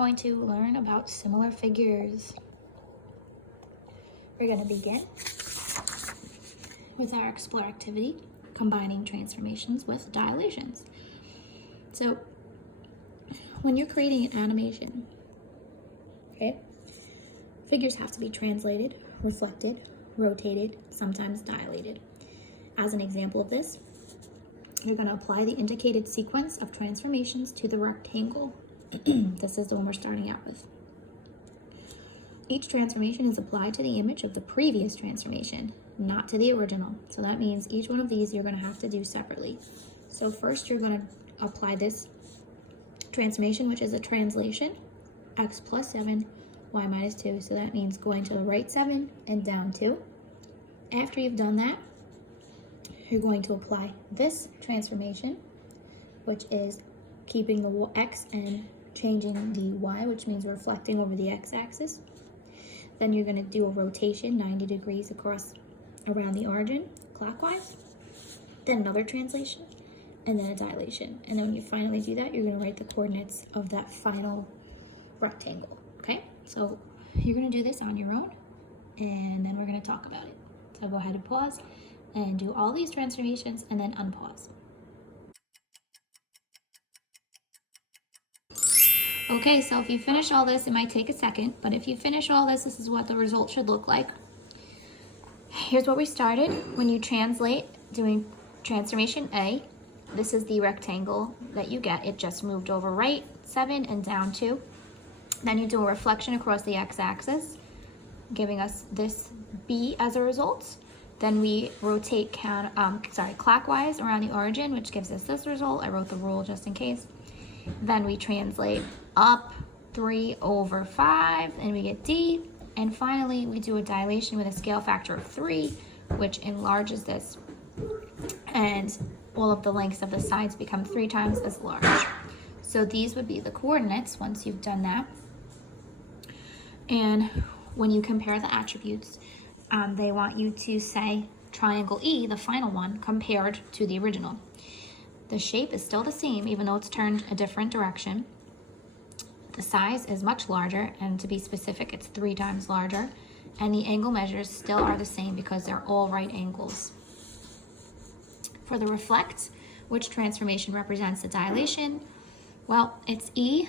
going to learn about similar figures. We're going to begin with our explore activity, combining transformations with dilations. So when you're creating an animation, okay, figures have to be translated, reflected, rotated, sometimes dilated. As an example of this, you're going to apply the indicated sequence of transformations to the rectangle. This is the one we're starting out with. Each transformation is applied to the image of the previous transformation, not to the original. So that means each one of these you're going to have to do separately. So first you're going to apply this transformation, which is a translation, x plus 7, y minus 2. So that means going to the right 7 and down 2. After you've done that, you're going to apply this transformation, which is keeping the x and changing the y, which means reflecting over the x-axis. Then you're going to do a rotation 90 degrees around the origin clockwise, then another translation, and then a dilation. And then when you finally do that, you're going to write the coordinates of that final rectangle. Okay, so you're going to do this on your own, and then we're going to talk about it. So go ahead and pause and do all these transformations and then unpause. Okay, so if you finish all this, it might take a second, but if you finish all this, this is what the result should look like. Here's what we started. When you translate, doing transformation A, this is the rectangle that you get. It just moved over right 7 and down 2. Then you do a reflection across the x-axis, giving us this B as a result. Then we rotate clockwise around the origin, which gives us this result. I wrote the rule just in case. Then we translate up 3 over 5, and we get D. And finally, we do a dilation with a scale factor of 3, which enlarges this. And all of the lengths of the sides become 3 times as large. So these would be the coordinates once you've done that. And when you compare the attributes, they want you to say triangle E, the final one, compared to the original. The shape is still the same, even though it's turned a different direction. The size is much larger, and to be specific, it's 3 times larger. And the angle measures still are the same because they're all right angles. For the reflect, which transformation represents the dilation? Well, it's E.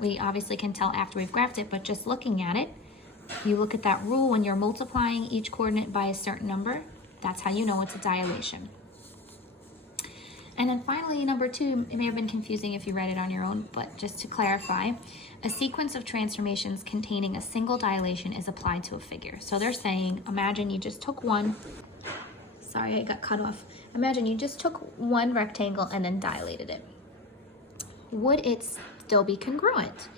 We obviously can tell after we've graphed it, but just looking at it, you look at that rule when you're multiplying each coordinate by a certain number. That's how you know it's a dilation. And then finally, number 2, it may have been confusing if you read it on your own, but just to clarify, a sequence of transformations containing a single dilation is applied to a figure. So they're saying, imagine you just took one, sorry, I got cut off. Imagine you just took one rectangle and then dilated it. Would it still be congruent?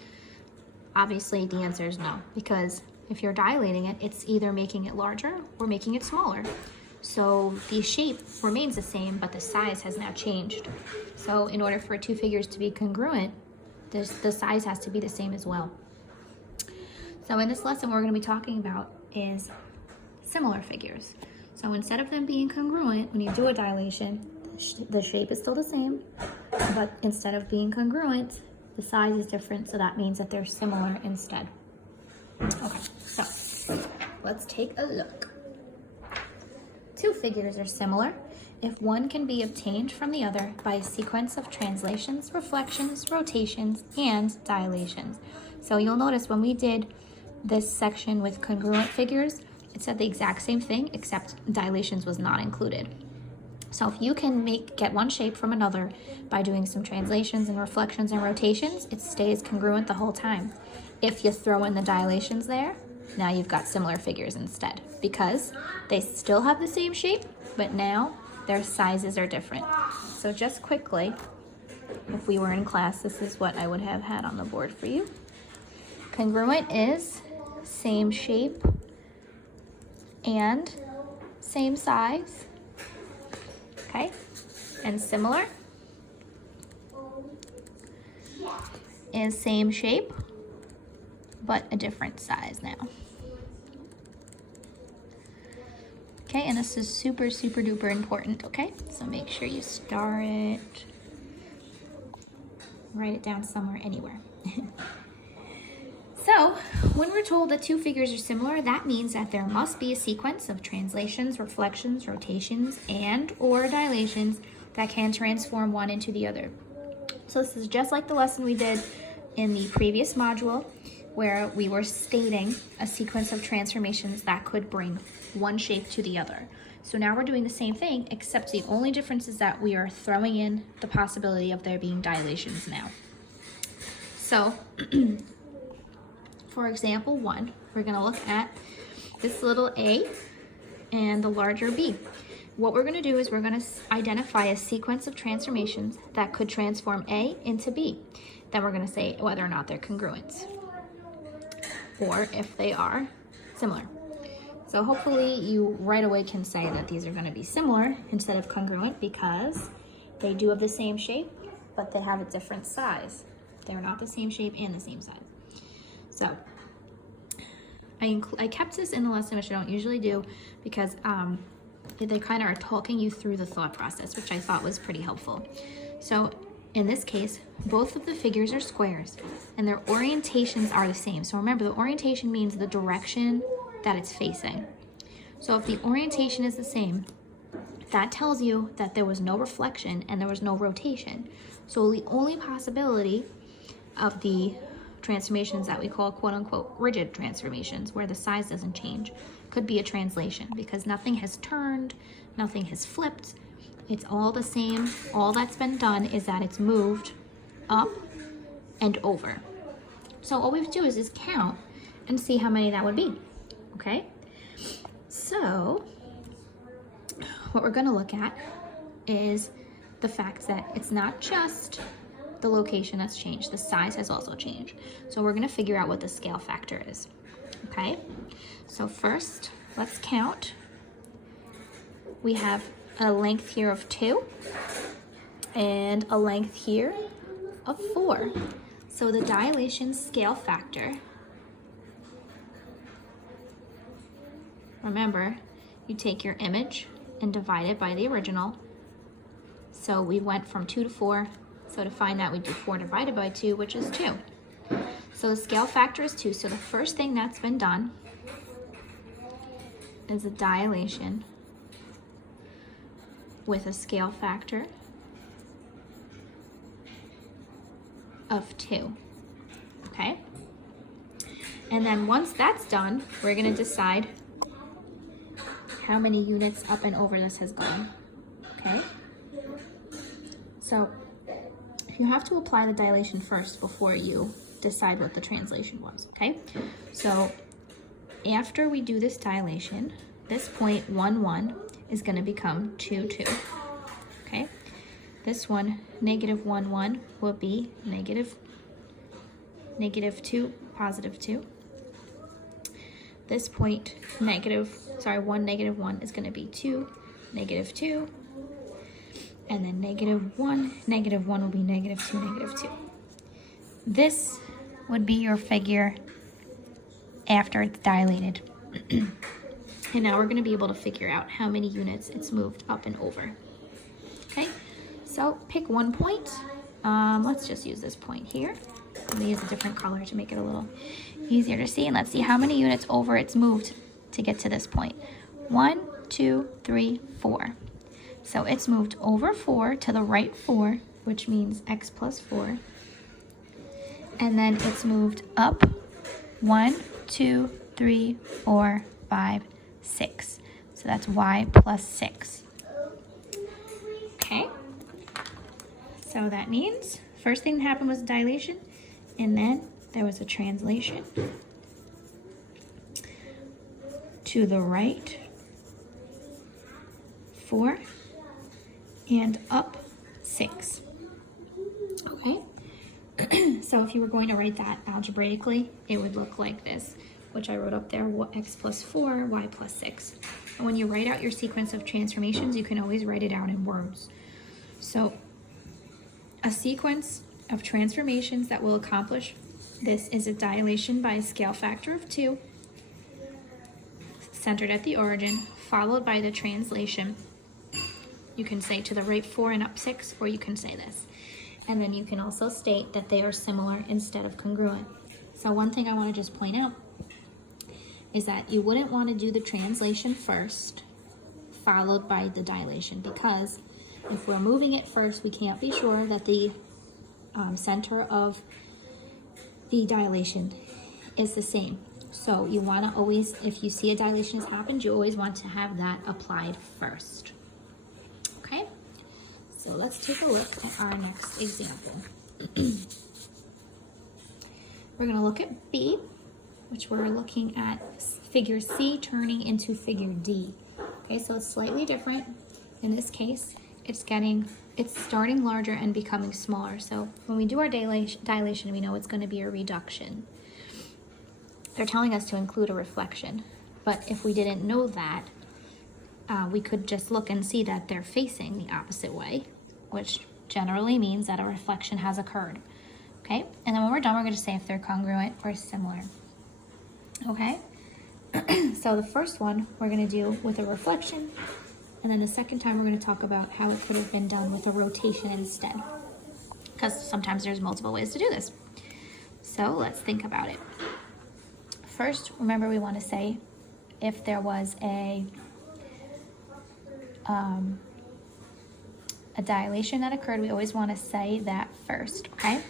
Obviously, the answer is no, because if you're dilating it, it's either making it larger or making it smaller. So the shape remains the same, but the size has now changed. So in order for 2 figures to be congruent, the size has to be the same as well. So in this lesson, what we're going to be talking about is similar figures. So instead of them being congruent, when you do a dilation, the shape is still the same, but instead of being congruent, the size is different, so that means that they're similar instead. Okay, so let's take a look. 2 figures are similar if one can be obtained from the other by a sequence of translations, reflections, rotations, and dilations. So you'll notice when we did this section with congruent figures, it said the exact same thing, except dilations was not included. So if you can get one shape from another by doing some translations and reflections and rotations, it stays congruent the whole time. If you throw in the dilations there, now you've got similar figures instead, because they still have the same shape, but now their sizes are different. So just quickly, if we were in class, this is what I would have had on the board for you. Congruent is same shape and same size, okay? And similar is same shape, but a different size now. Okay, and this is super, super duper important, okay? So make sure you star it, write it down somewhere, anywhere. So when we're told that two figures are similar, that means that there must be a sequence of translations, reflections, rotations, and or dilations that can transform one into the other. So this is just like the lesson we did in the previous module, where we were stating a sequence of transformations that could bring one shape to the other. So now we're doing the same thing, except the only difference is that we are throwing in the possibility of there being dilations now. So for example 1, we're going to look at this little a and the larger b. What we're going to do is we're going to identify a sequence of transformations that could transform a into b. Then we're going to say whether or not they're congruent, or if they are similar. So hopefully you right away can say that these are going to be similar instead of congruent, because they do have the same shape, but they have a different size. They're not the same shape and the same size. So I kept this in the lesson, which I don't usually do, because they kind of are talking you through the thought process, which I thought was pretty helpful. So in this case, both of the figures are squares and their orientations are the same. So remember, the orientation means the direction that it's facing. So if the orientation is the same, that tells you that there was no reflection and there was no rotation. So the only possibility of the transformations that we call quote-unquote rigid transformations, where the size doesn't change, could be a translation, because nothing has turned, nothing has flipped. It's all the same. All that's been done is that it's moved up and over. So all we have to do is count and see how many that would be. Okay? So what we're going to look at is the fact that it's not just the location that's changed, the size has also changed. So we're going to figure out what the scale factor is. Okay? So first, let's count. We have a length here of 2 and a length here of 4. So the dilation scale factor, remember, you take your image and divide it by the original. So we went from 2 to 4. So to find that, we do 4 divided by 2, which is 2. So the scale factor is 2. So the first thing that's been done is a dilation with a scale factor of 2. Okay? And then once that's done, we're going to decide how many units up and over this has gone. Okay? So you have to apply the dilation first before you decide what the translation was. Okay? So after we do this dilation, this point 1, 1 is going to become 2, 2. Okay? This one, negative 1, 1, will be negative 2, positive 2. This point, 1, negative 1 is going to be 2, negative 2. And then negative 1 will be negative 2, negative 2. This would be your figure after it's dilated. And now we're going to be able to figure out how many units it's moved up and over. Okay, so pick one point. Let's just use this point here. I'm going to use a different color to make it a little easier to see. And let's see how many units over it's moved to get to this point. 1, 2, 3, 4. So it's moved over 4 to the right 4, which means x plus 4. And then it's moved up 1, 2, 3, 4, 5, 6. So that's y plus 6. Okay. So that means first thing that happened was dilation, and then there was a translation to the right 4 and up 6. Okay. So if you were going to write that algebraically, it would look like this, which I wrote up there, x plus 4, y plus 6. And when you write out your sequence of transformations, you can always write it out in words. So a sequence of transformations that will accomplish this is a dilation by a scale factor of 2, centered at the origin, followed by the translation. You can say to the right 4 and up 6, or you can say this. And then you can also state that they are similar instead of congruent. So one thing I want to just point out is that you wouldn't want to do the translation first, followed by the dilation, because if we're moving it first, we can't be sure that the center of the dilation is the same. So you want to always, if you see a dilation has happened, you always want to have that applied first. Okay, so let's take a look at our next example. We're going to look at B, which we're looking at figure C turning into figure D. Okay, so it's slightly different. In this case, it's starting larger and becoming smaller. So when we do our dilation, we know it's going to be a reduction. They're telling us to include a reflection, but if we didn't know that, we could just look and see that they're facing the opposite way, which generally means that a reflection has occurred. Okay, and then when we're done, we're going to say if they're congruent or similar. Okay, so the first one we're going to do with a reflection, and then the second time we're going to talk about how it could have been done with a rotation instead, because sometimes there's multiple ways to do this. So let's think about it. First, remember we want to say if there was a dilation that occurred, we always want to say that first, okay?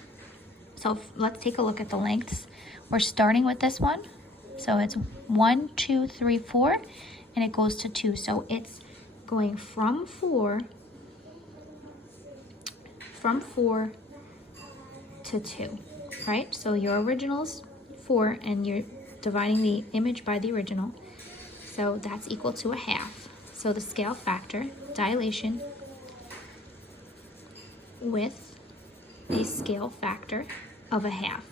So let's take a look at the lengths. We're starting with this one. So it's 1, 2, 3, 4, and it goes to 2. So it's going from 4 to 2, right? So your original's 4, and you're dividing the image by the original. So that's equal to a half. So the scale factor, dilation, with a scale factor of a half.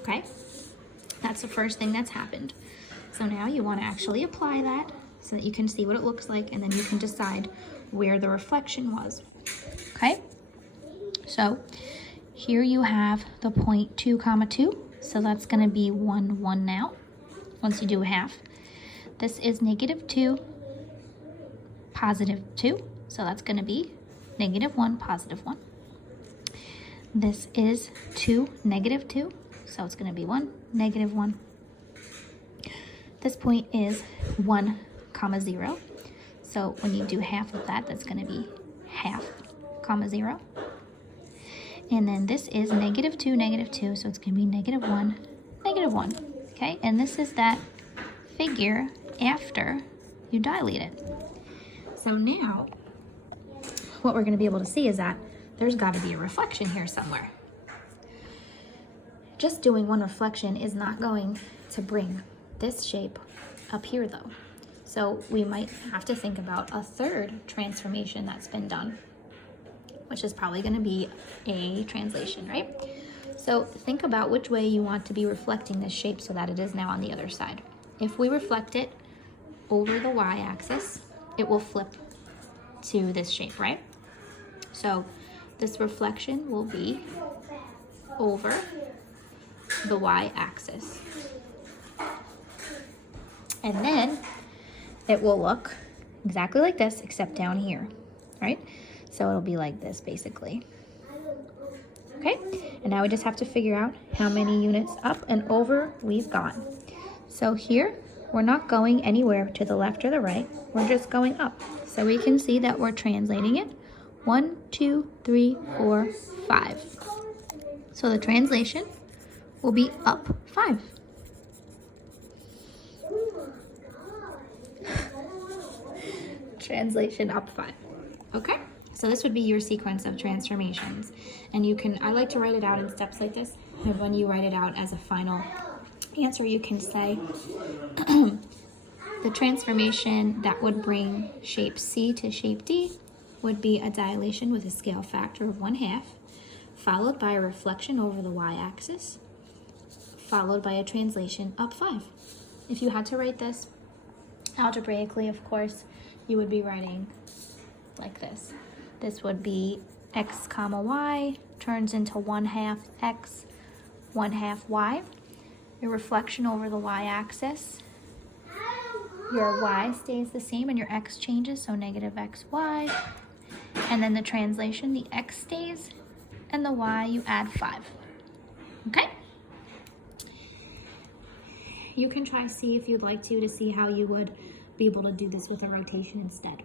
Okay, that's the first thing that's happened. So now you want to actually apply that so that you can see what it looks like, and then you can decide where the reflection was. Okay, so here you have the point 2 comma 2, so that's going to be 1, 1 now, once you do a half. This is -2, +2, so that's going to be -1, +1. This is 2, -2, so it's going to be 1, -1. This point is 1, 0. So when you do half of that, that's going to be half, 0. And then this is -2, -2, so it's going to be -1, -1. Okay, and this is that figure after you dilate it. So now, what we're going to be able to see is that there's got to be a reflection here somewhere. Just doing one reflection is not going to bring this shape up here though. So we might have to think about a third transformation that's been done, which is probably going to be a translation, right? So think about which way you want to be reflecting this shape so that it is now on the other side. If we reflect it over the y-axis, it will flip to this shape, right? So this reflection will be over the y-axis. And then it will look exactly like this, except down here, right? So it'll be like this, basically. Okay, and now we just have to figure out how many units up and over we've gone. So here, we're not going anywhere to the left or the right, we're just going up. So we can see that we're translating it 1, 2, 3, 4, 5. So the translation will be up 5. Translation up 5. Okay, so this would be your sequence of transformations, and you can, I like to write it out in steps like this, and when you write it out as a final answer, you can say the transformation that would bring shape C to shape D would be a dilation with a scale factor of 1/2, followed by a reflection over the y-axis, followed by a translation up 5. If you had to write this algebraically, of course, you would be writing like this. This would be x comma y turns into 1/2 x, 1/2 y. Your reflection over the y-axis, your y stays the same and your x changes, so -xy. And then the translation, the x stays and the y you add 5. Okay? You can try see if you'd like to see how you would be able to do this with a rotation instead.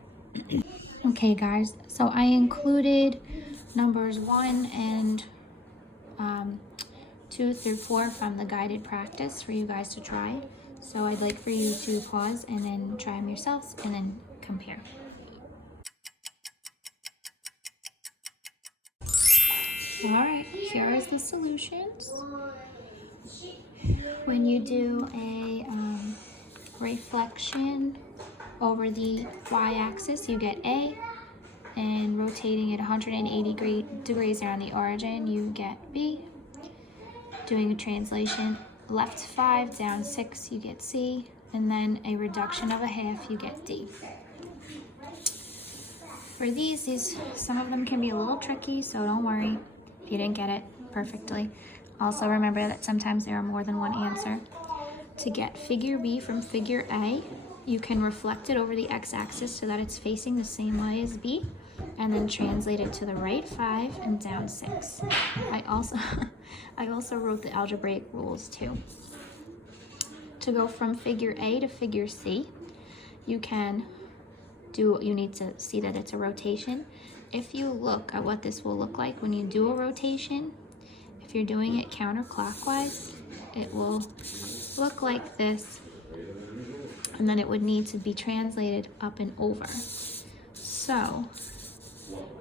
Okay guys, so I included numbers 1 and 2 through 4 from the guided practice for you guys to try. So I'd like for you to pause and then try them yourselves and then compare. All right, here is the solutions. When you do a reflection over the y-axis, you get A, and rotating it 180 degrees around the origin, you get B. Doing a translation, left 5, down 6, you get C, and then a reduction of a half, you get D. For these, some of them can be a little tricky, so don't worry if you didn't get it perfectly. Also remember that sometimes there are more than one answer. To get figure B from figure A, you can reflect it over the x-axis so that it's facing the same way as B, and then translate it to the right 5 and down 6. I also wrote the algebraic rules too. To go from figure A to figure C, you need to see that it's a rotation. If you look at what this will look like when you do a rotation, if you're doing it counterclockwise, it will look like this, and then it would need to be translated up and over. So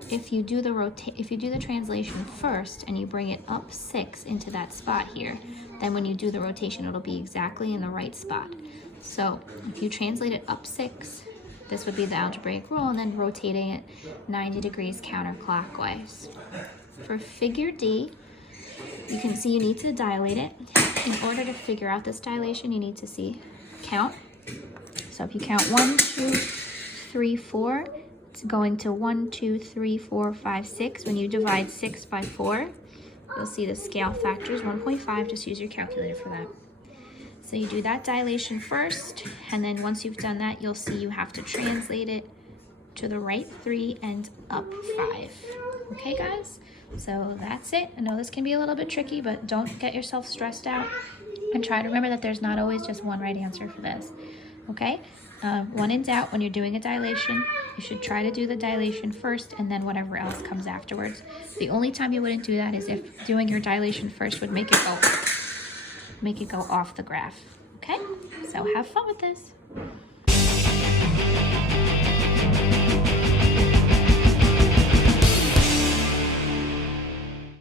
if you do the translation first and you bring it up 6 into that spot here, then when you do the rotation, it'll be exactly in the right spot. So if you translate it up 6, this would be the algebraic rule, and then rotating it 90 degrees counterclockwise. For figure D, you can see you need to dilate it. In order to figure out this dilation, you need to count. So if you count 1, 2, 3, 4, it's going to 1, 2, 3, 4, 5, 6. When you divide 6 by 4, you'll see the scale factor is 1.5. Just use your calculator for that. So you do that dilation first, and then once you've done that, you'll see you have to translate it to the right 3 and up 5. Okay, guys? So that's it. I know this can be a little bit tricky, but don't get yourself stressed out, and try to remember that there's not always just one right answer for this. Okay? When in doubt, when you're doing a dilation, you should try to do the dilation first and then whatever else comes afterwards. The only time you wouldn't do that is if doing your dilation first would make it go off the graph. Okay? So have fun with this.